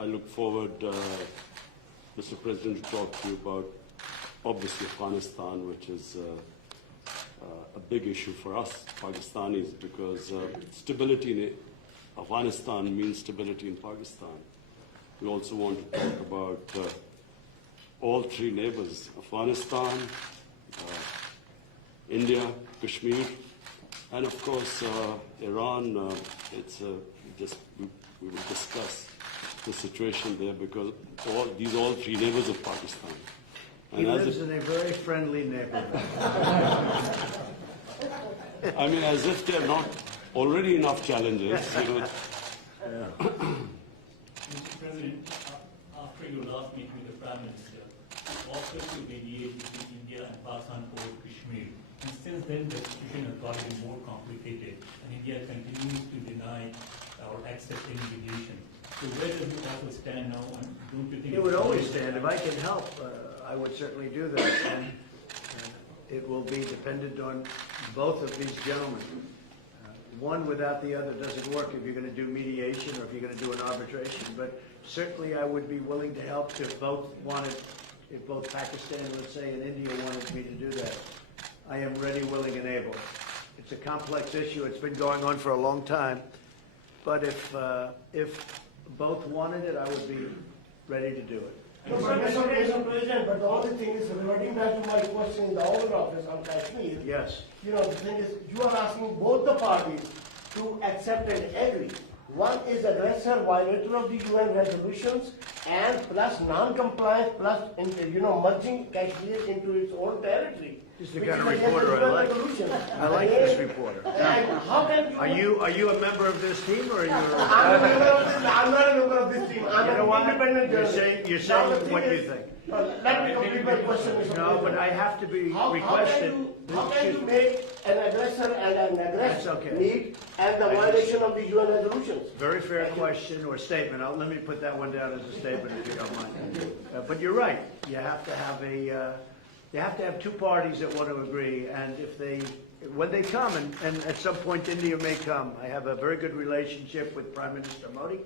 I look forward, Mr. President, to talk to you about, obviously, Afghanistan, which is a big issue for us Pakistanis, because stability in Afghanistan means stability in Pakistan. We also want to talk about all three neighbors, Afghanistan, India, Kashmir, and of course Iran. We will discuss the situation there, because these all three neighbors of Pakistan. He lives in a very friendly neighborhood. I mean, as if there are not already enough challenges. Mr. President, after your last meeting with the Prime Minister, offered to mediate between India and Pakistan over Kashmir. And since then, the situation has gotten more complicated, and India continues to deny or accept any mediation. So where does it also stand now? And don't you think It would always stand. If I can help, I would certainly do that. And it will be dependent on both of these gentlemen. One without the other doesn't work if you're going to do mediation or if you're going to do an arbitration. But certainly I would be willing to help if both Pakistan, let's say, and India wanted me to do that. I am ready, willing, and able. It's a complex issue. It's been going on for a long time. But if both wanted it, I would be ready to do it. Mr. President, but the only thing is, reverting back to my question in the Oval Office on Kashmir, Yes. the thing is, you are asking both the parties to accept and agree. One is aggressor, violator of the UN resolutions, and plus non-compliance, plus merging Kashmir into its own territory. This is the kind of reporter I like. I like this reporter. How can you? Are you a member of this team, or are you? I'm not a member of this team. I'm an independent journalist. You're saying what you think. Let me complete my question, Mr. No, but I have to be requested. How can you make an aggressor and an aggressor okay. meet and the violation of the UN resolutions? Very fair question or statement. Let me put that one down as a statement, if you don't mind. But you're right. You have to have two parties that want to agree, and when they come, and at some point India may come. I have a very good relationship with Prime Minister Modi.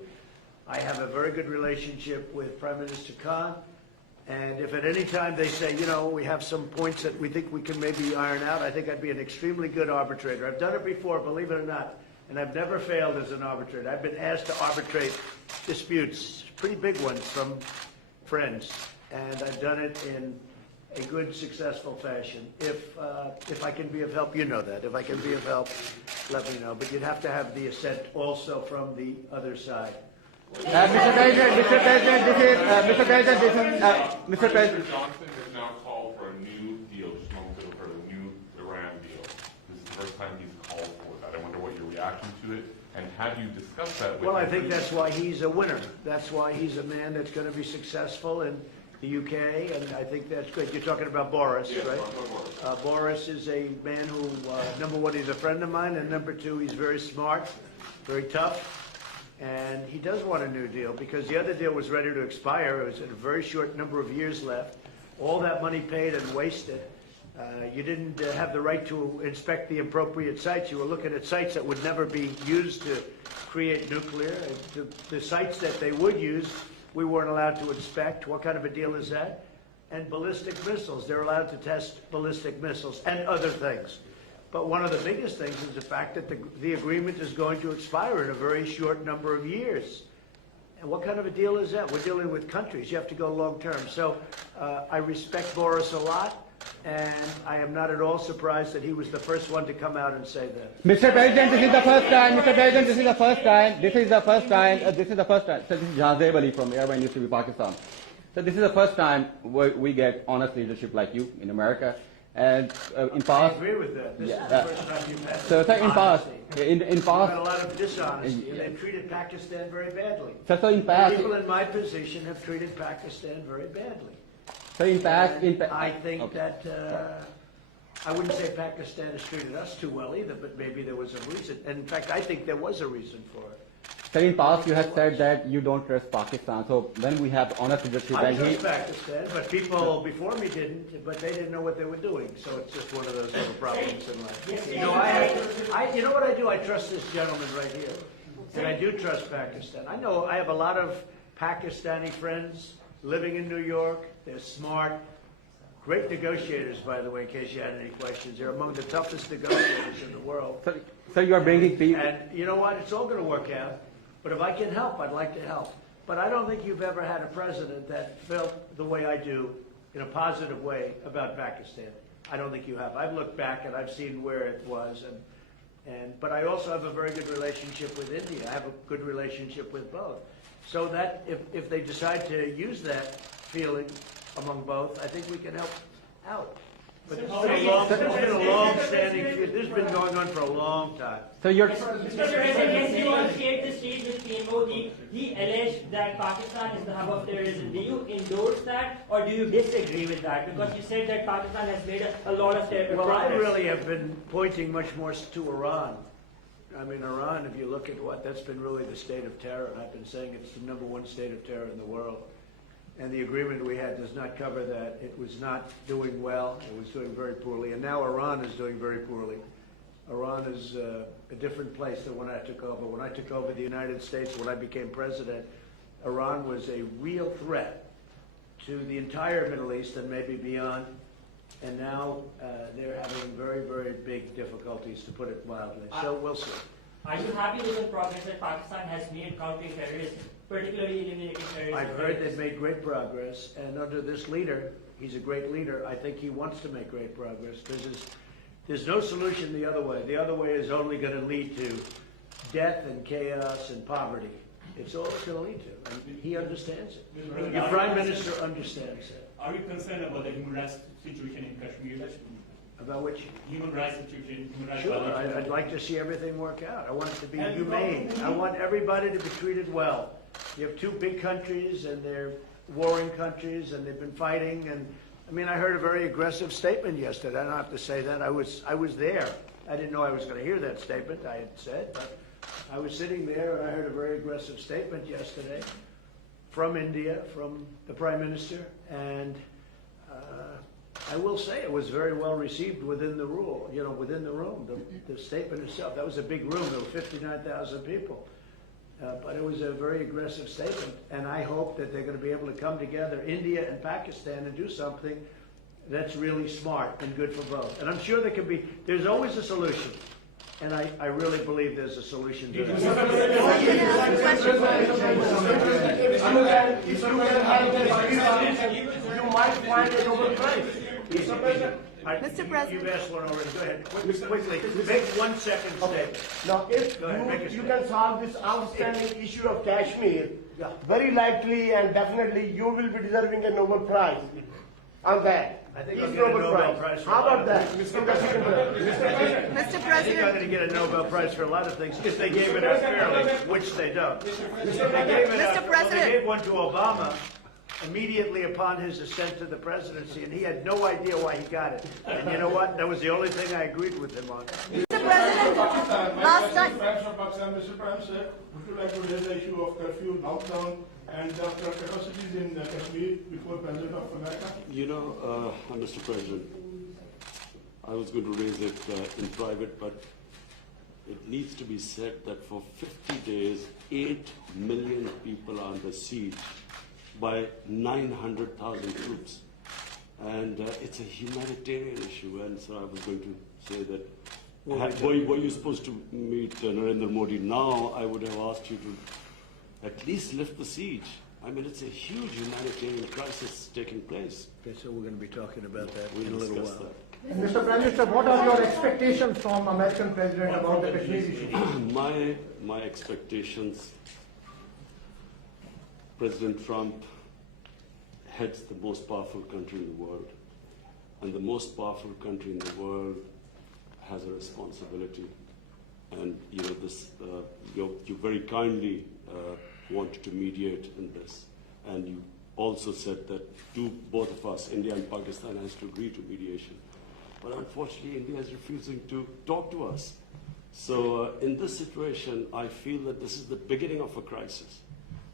I have a very good relationship with Prime Minister Khan. And if at any time they say, we have some points that we think we can maybe iron out, I think I'd be an extremely good arbitrator. I've done it before, believe it or not, and I've never failed as an arbitrator. I've been asked to arbitrate disputes, pretty big ones, from friends, and I've done it in a good, successful fashion. If I can be of help, you know that. If I can be of help, let me know. But you'd have to have the assent also from the other side. Mr. President, Mr. Johnson has now called for a new deal, just moments ago, for a new Iran deal. This is the first time he's called for that. I wonder what your reaction to it, and have you discussed that with him? Well, I think that's why he's a winner. That's why he's a man that's going to be successful in the UK, and I think that's great. You're talking about Boris, yes, right? Boris is a man who, number one, he's a friend of mine, and number two, he's very smart, very tough. And he does want a new deal, because the other deal was ready to expire. It was a very short number of years left. All that money paid and wasted. You didn't have the right to inspect the appropriate sites. You were looking at sites that would never be used to create nuclear. The sites that they would use, we weren't allowed to inspect. What kind of a deal is that? And ballistic missiles. They're allowed to test ballistic missiles and other things. But one of the biggest things is the fact that the agreement is going to expire in a very short number of years. And what kind of a deal is that? We're dealing with countries. You have to go long term. So I respect Boris a lot, and I am not at all surprised that he was the first one to come out and say that. Mr. President, this is the first time. Mr. President, this is the first time. This is the first time. This is the first time. So this is Jazeb Ali from Airline Industry Pakistan. So this is the first time we get honest leadership like you in America. And in past, I agree with that. This is the first time you've had so in past, in We've past, had a lot of dishonesty, and they've treated Pakistan very badly. so in past, People in my position have treated Pakistan very badly. so in past, I think okay. that I wouldn't say Pakistan has treated us too well either, but maybe there was a reason. And in fact, I think there was a reason for it. So in past, you have said that you don't trust Pakistan. So when we have honest leadership, I and he, trust Pakistan, but people before me didn't, but they didn't know what they were doing. So it's just one of those little problems in life. You know, you know what I do? I trust this gentleman right here. And I do trust Pakistan. I know I have a lot of Pakistani friends living in New York. They're smart. Great negotiators, by the way, in case you had any questions. They're among the toughest negotiators in the world. So you are bringing people. And you know what? It's all going to work out. But if I can help, I'd like to help. But I don't think you've ever had a president that felt the way I do in a positive way about Pakistan. I don't think you have. I've looked back and I've seen where it was. But I also have a very good relationship with India. I have a good relationship with both. So that if they decide to use that feeling among both, I think we can help out. But this has been a long-standing feud. This has been going on for a long time. So you're. Mr. President, yesterday on Share the Stage with PMO, he alleged that Pakistan is the hub of terrorism. Do you endorse that or do you disagree with that? Because you said that Pakistan has made a lot of terror. Well, I really have been pointing much more to Iran. I mean, Iran, if you look at that's been really the state of terror. I've been saying it's the #1 state of terror in the world. And the agreement we had does not cover that. It was not doing well. It was doing very poorly. And now Iran is doing very poorly. Iran is a different place than when I took over. When I took over the United States, when I became president, Iran was a real threat to the entire Middle East and maybe beyond. And now they're having very, very big difficulties, to put it mildly. So we'll see. Are you happy with the progress that Pakistan has made countering terrorism, particularly eliminating terrorism? I've heard they've made great progress, and under this leader, he's a great leader. I think he wants to make great progress because there's no solution the other way. The other way is only going to lead to death and chaos and poverty. It's all it's going to lead to, and he understands it. Your prime minister understands it. Are you concerned about the human rights situation in Kashmir? About which? Human rights situation, human rights Sure, violations. I'd like to see everything work out. I want it to be humane. I want everybody to be treated well. You have two big countries, and they're warring countries, and they've been fighting. And I mean, I heard a very aggressive statement yesterday. I don't have to say that. I was there. I didn't know I was going to hear that statement. I had said, but I was sitting there, and I heard a very aggressive statement yesterday from India, from the Prime Minister, and I will say it was very well received within the within the room. The statement itself, that was a big room. There were 59,000 people. But it was a very aggressive statement, and I hope that they're going to be able to come together, India and Pakistan, and do something that's really smart and good for both. And I'm sure there's always a solution. And I really believe there's a solution to that. If you can help the you might find a Nobel Prize. Mr. President. You've asked one already. Go ahead. Quickly. Make 1 second statement. Now, if Go ahead, make a you statement. can solve this outstanding issue of Kashmir, very likely and definitely you will be deserving a Nobel Prize on that. I think This I'll get a Nobel Prize for How a lot about of that? things. Mr. President. Mr. I think I'm President. going to get a Nobel Prize for a lot of things if they gave it out fairly, which they don't. Mr. President. They gave one to Obama immediately upon his ascent to the presidency, and he had no idea why he got it. And you know what? That was the only thing I agreed with him on. Mr. President, last time. Mr. Prime Sir, would you like to raise the issue of curfew, lockdown, and the capacities in Kashmir before President of America? You know, Mr. President, I was going to raise it in private, but it needs to be said that for 50 days, 8 million people are under siege by 900,000 troops. And it's a humanitarian issue. And so I was going to say that were you supposed to meet Narendra Modi now, I would have asked you to at least lift the siege. I mean, it's a huge humanitarian crisis taking place. Okay, so we're going to be talking about that We'll in a little discuss while. that. Mr. Prime Minister, what are your expectations from American President about the Kashmir issue? My expectations, President Trump heads the most powerful country in the world. And the most powerful country in the world has a responsibility. And you know this, you very kindly wanted to mediate in this. And you also said that both of us, India and Pakistan, has to agree to mediation. But unfortunately, India is refusing to talk to us. So in this situation, I feel that this is the beginning of a crisis.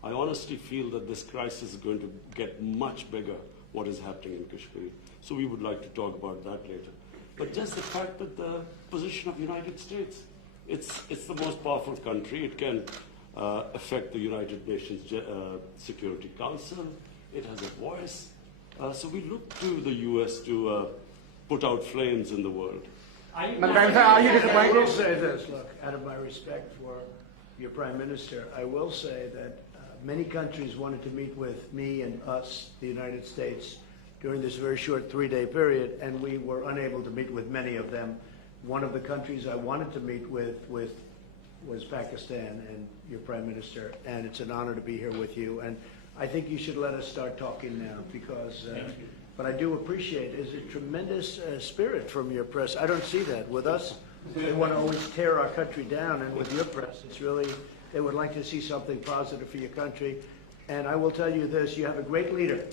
I honestly feel that this crisis is going to get much bigger, what is happening in Kashmir. So we would like to talk about that later. But just the fact that the position of the United States, it's the most powerful country. It can affect the United Nations Security Council. It has a voice. So we look to the U.S. to put out flames in the world. Are you Madam Prime Minister, are you I will disappointed? say this, look, out of my respect for your Prime Minister, I will say that many countries wanted to meet with me and us, the United States, during this very short 3-day period, and we were unable to meet with many of them. One of the countries I wanted to meet with was Pakistan and your Prime Minister, and it's an honor to be here with you. And I think you should let us start talking now, because but I do appreciate it's a tremendous spirit from your press. I don't see that with us. They want to always tear our country down, and with your press, it's really, they would like to see something positive for your country. And I will tell you this, you have a great leader.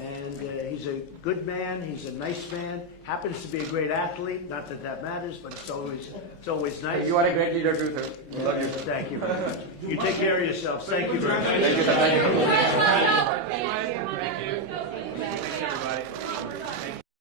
And he's a good man, he's a nice man, happens to be a great athlete, not that that matters, but it's always nice. You are a great leader too, sir. Love you. Thank you very much. You take care of yourselves. Thank you very much. Thank you, sir. Thank you.